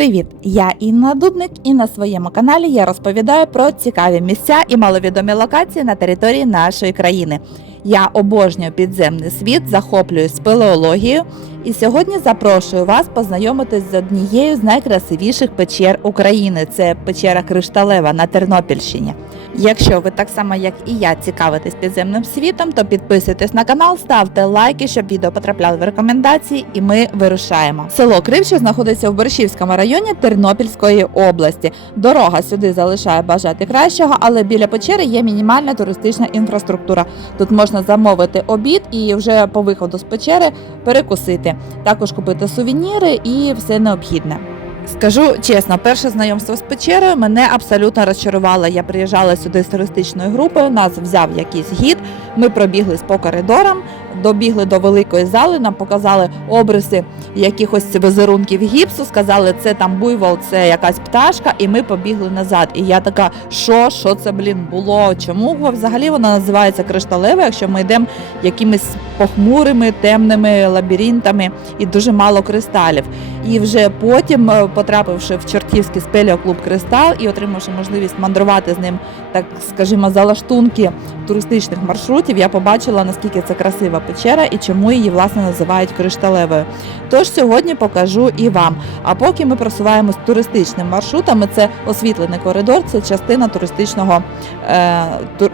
Привіт! Я Інна Дудник, і на своєму каналі я розповідаю про цікаві місця і маловідомі локації на території нашої країни. Я обожнюю підземний світ, захоплююсь спелеологією, і сьогодні запрошую вас познайомитись з однією з найкрасивіших печер України. Це печера Кришталева на Тернопільщині. Якщо ви так само, як і я, цікавитесь підземним світом, то підписуйтесь на канал, ставте лайки, щоб відео потрапляли в рекомендації, і ми вирушаємо. Село Кривче знаходиться в Борщівському районі Тернопільської області. Дорога сюди залишає бажати кращого, але біля печери є мінімальна туристична інфраструктура. Тут можна замовити обід і вже по виходу з печери перекусити, також купити сувеніри і все необхідне. Скажу чесно, перше знайомство з печерою мене абсолютно розчарувало. Я приїжджала сюди з туристичною групою, нас взяв якийсь гід. Ми пробіглись по коридорам, добігли до великої зали, нам показали обриси якихось візерунків гіпсу, сказали, це там буйвол, це якась пташка, і ми побігли назад. І я така, що, що це, блін, було? Чому взагалі вона називається кришталева, якщо ми йдемо якимись похмурими, темними лабіринтами і дуже мало кристалів. І вже потім, е, потрапивши в чортівський спелеоклуб Кристал і отримавши можливість мандрувати з ним, так скажімо, за лаштунки туристичних маршрутів, я побачила наскільки це красива печера і чому її власне називають кришталевою. Тож сьогодні покажу і вам. А поки ми просуваємось туристичним маршрутами, це освітлений коридор, це частина туристичного е,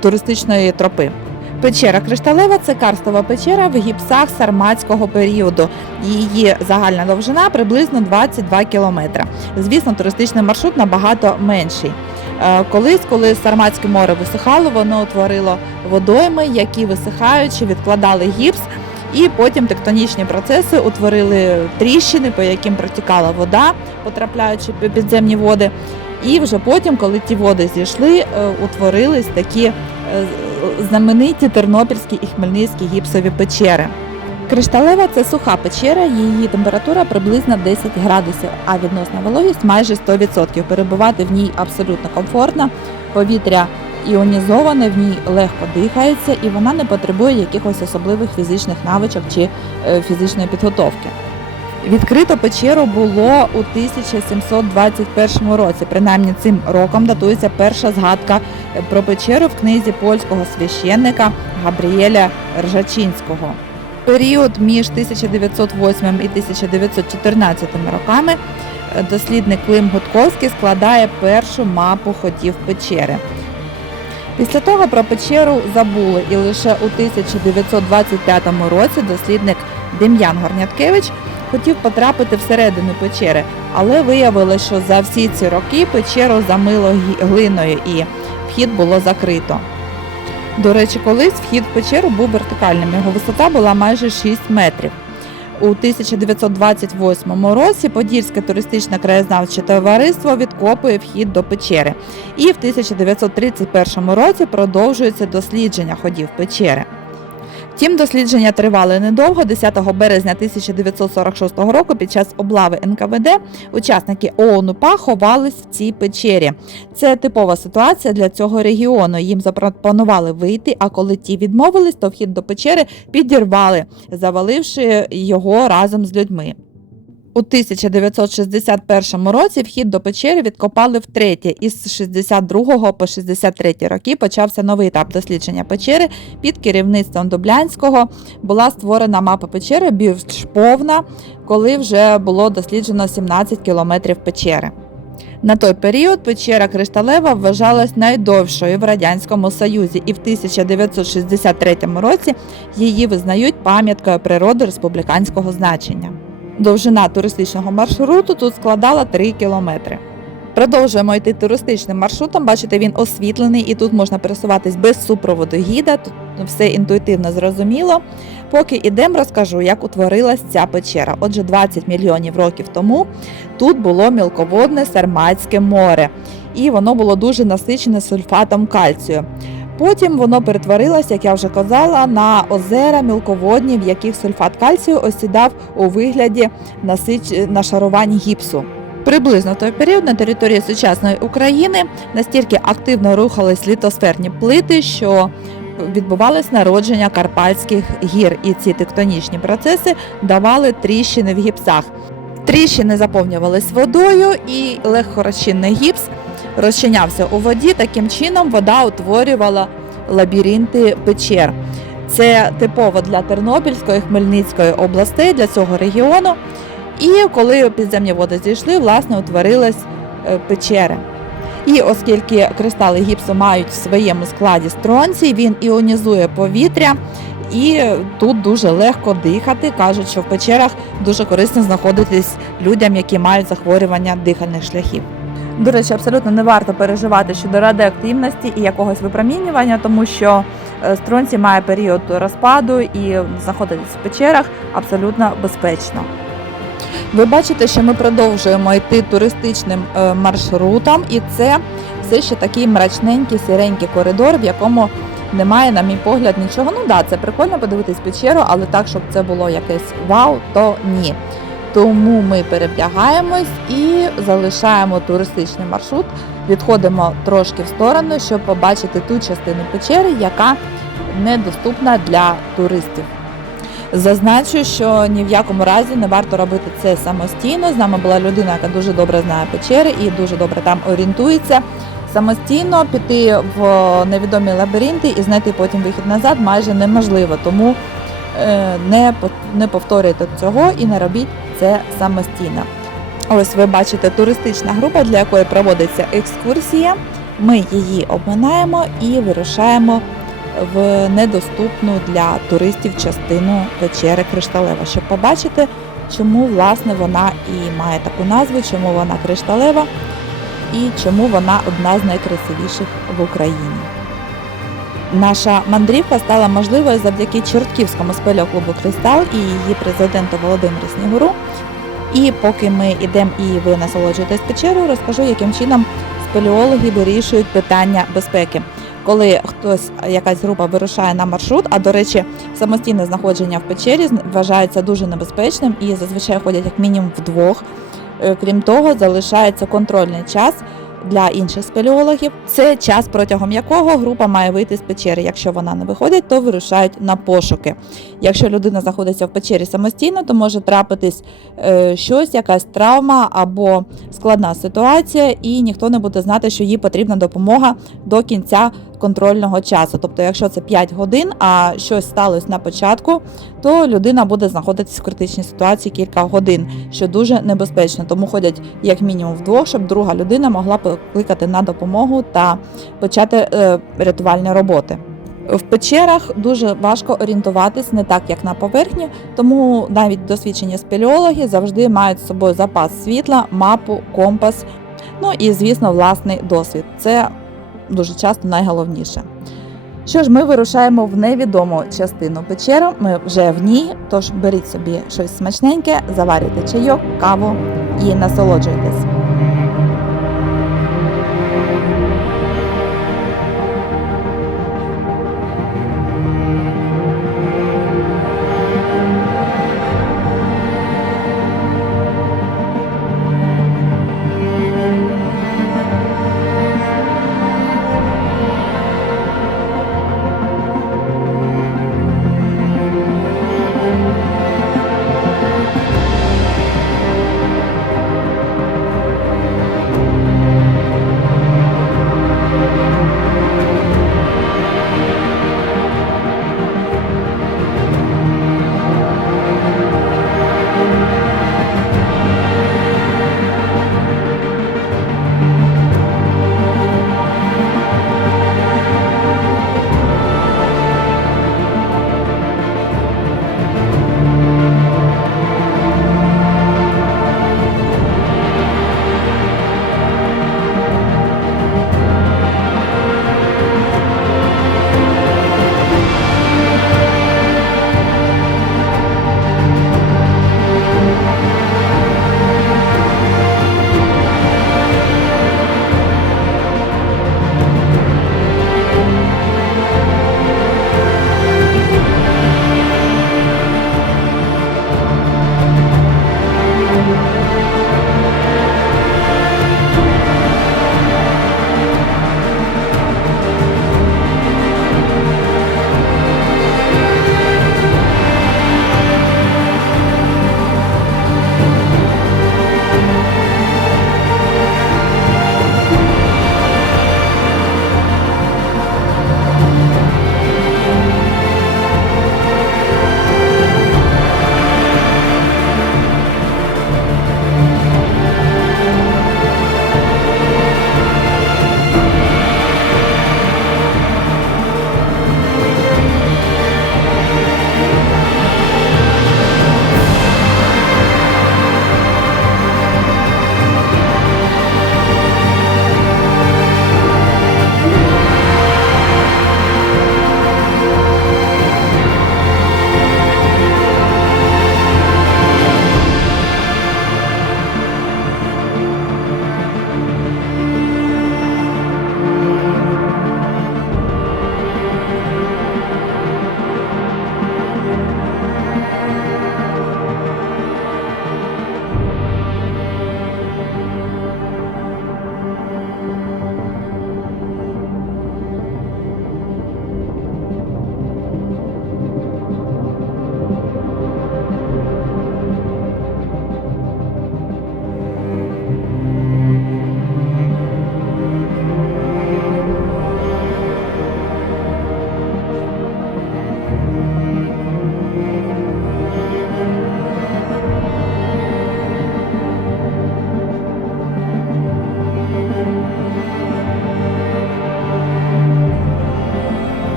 туристичної тропи. Печера Кришталева це карстова печера в гіпсах сарматського періоду. Її загальна довжина приблизно 22 кілометри. Звісно, туристичний маршрут набагато менший. Е, Колись, коли Сарматське море висихало, воно утворило водойми, які висихаючи, відкладали гіпс, і потім тектонічні процеси утворили тріщини, по яким протікала вода, потрапляючи в підземні води. І вже потім, коли ті води зійшли, е, утворились такі е, знамениті тернопільські і хмельницькі гіпсові печери. Кришталева це суха печера, її температура приблизно 10 градусів, а відносна вологість майже 100%. Перебувати в ній абсолютно комфортно. Повітря іонізоване, в ній легко дихається і вона не потребує якихось особливих фізичних навичок чи е, фізичної підготовки. Відкрито печеру було у 1721 році. Принаймні цим роком датується перша згадка про печеру в книзі польського священника Габріеля Ржачинського. Період між 1908 і 1914 роками е, дослідник Клим Гудковський складає першу мапу ходів печери. Після того про печеру забули, і лише у 1925 році дослідник Дем'ян Горняткевич хотів потрапити всередину печери, але виявилося, що за всі ці роки печеру замило глиною і вхід було закрито. До речі, колись вхід в печеру був вертикальним, його висота була майже 6 метрів. У 1928 році Подільське туристичне краєзнавче товариство відкопує вхід до печери. І в 1931 році продовжується дослідження ходів печери. Втім, дослідження тривали недовго. 10 березня 1946 року під час облави НКВД учасники ООН-УПА ховались в цій печері. Це типова ситуація для цього регіону. Їм запропонували вийти, а коли ті відмовились, то вхід до печери підірвали, заваливши його разом з людьми. У 1961 році вхід до печери відкопали втретє. Із 62 по 63 роки почався новий етап дослідження печери під керівництвом Дублянського. Була створена мапа печери більш повна, коли вже було досліджено 17 кілометрів печери. На той період печера Кришталева вважалась найдовшою в Радянському Союзі, і в 1963 році її визнають пам'яткою природи республіканського значення. Довжина туристичного маршруту тут складала 3 кілометри. Продовжуємо йти туристичним маршрутом. Бачите, він освітлений і тут можна пересуватись без супроводу гіда. Тут все інтуїтивно зрозуміло. Поки йдемо, розкажу, як утворилась ця печера. Отже, 20 мільйонів років тому тут було мілководне Сарматське море, і воно було дуже насичене сульфатом кальцію. Потім воно перетворилося, як я вже казала, на озера мілководні, в яких сульфат кальцію осідав у вигляді нашарувань гіпсу. Приблизно той період на території сучасної України настільки активно рухались літосферні плити, що відбувалось народження Карпатських гір, і ці тектонічні процеси давали тріщини в гіпсах. Тріщини заповнювались водою і легкорозчинний гіпс розчинявся у воді. Таким чином вода утворювала лабіринти печер. Це типово для Тернопільської, Хмельницької областей, для цього регіону. І коли підземні води зійшли, власне, утворились е, печери. І оскільки кристали гіпсу мають в своєму складі стронцій, він іонізує повітря, і тут дуже легко дихати. Кажуть, що в печерах дуже корисно знаходитись людям, які мають захворювання дихальних шляхів. До речі, абсолютно не варто переживати щодо радіоактивності і якогось випромінювання, тому що е, стронцій має період розпаду і знаходитись в печерах абсолютно безпечно. Ви бачите, що ми продовжуємо йти туристичним е, маршрутом, і це все ще такий мрачненький сіренький коридор, в якому немає, на мій погляд, нічого. Ну да, це прикольно подивитись печеру, але так, щоб це було якесь вау, то ні. Тому ми перевдягаємось і залишаємо туристичний маршрут, відходимо трошки в сторону, щоб побачити ту частину печери, яка недоступна для туристів. Зазначу, що ні в якому разі не варто робити це самостійно. З нами була людина, яка дуже добре знає печери і дуже добре там орієнтується. Самостійно піти в невідомі лабіринти і знайти потім вихід назад майже неможливо. Тому е, не повторюйте цього і не робіть це самостійно. Ось ви бачите туристична група, для якої проводиться екскурсія. Ми її обминаємо і вирушаємо в недоступну для туристів частину печери Кришталева, щоб побачити, чому власне вона і має таку назву, чому вона кришталева і чому вона одна з найкрасивіших в Україні. Наша мандрівка стала можливою завдяки Чортківському спелеоклубу Кристал і її президенту Володимиру Снігуру. І поки ми йдемо і ви насолоджуєтесь печерою, розкажу, яким чином спелеологи вирішують питання безпеки. Коли хтось, якась група вирушає на маршрут, а до речі, самостійне знаходження в печері вважається дуже небезпечним і зазвичай ходять як мінімум вдвох. Е, Крім того, залишається контрольний час для інших спелеологів. Це час, протягом якого група має вийти з печери. Якщо вона не виходить, то вирушають на пошуки. Якщо людина знаходиться в печері самостійно, то може трапитись е, щось, якась травма або складна ситуація, і ніхто не буде знати, що їй потрібна допомога до кінця контрольного часу. Тобто, якщо це 5 годин, а щось сталося на початку, то людина буде знаходитись в критичній ситуації кілька годин, що дуже небезпечно. Тому ходять як мінімум вдвох, щоб друга людина могла покликати на допомогу та почати е, рятувальні роботи. В печерах дуже важко орієнтуватись не так, як на поверхні, тому навіть досвідчені спелеологи завжди мають з собою запас світла, мапу, компас, ну і, звісно, власний досвід. Це дуже часто найголовніше. Що ж, ми вирушаємо в невідому частину печери. Ми вже в ній, тож беріть собі щось смачненьке, заварюйте чайок, каву і насолоджуйтесь.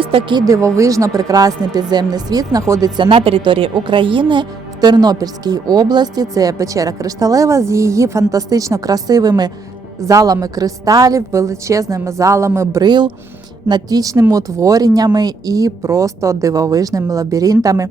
Ось такий дивовижно прекрасний підземний світ знаходиться на території України в Тернопільській області. Це печера Кришталева з її фантастично красивими залами кристалів, величезними залами брил, натічними утвореннями і просто дивовижними лабіринтами,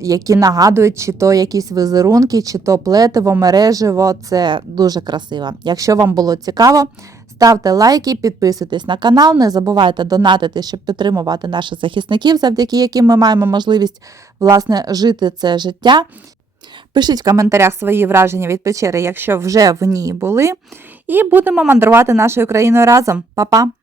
які нагадують, чи то якісь візерунки, чи то плетиво, мереживо. Це дуже красиво. Якщо вам було цікаво, ставте лайки, підписуйтесь на канал, не забувайте донатити, щоб підтримувати наших захисників, завдяки яким ми маємо можливість власне жити це життя. Пишіть в коментарях свої враження від печери, якщо вже в ній були. І будемо мандрувати нашою країною разом. Па-па!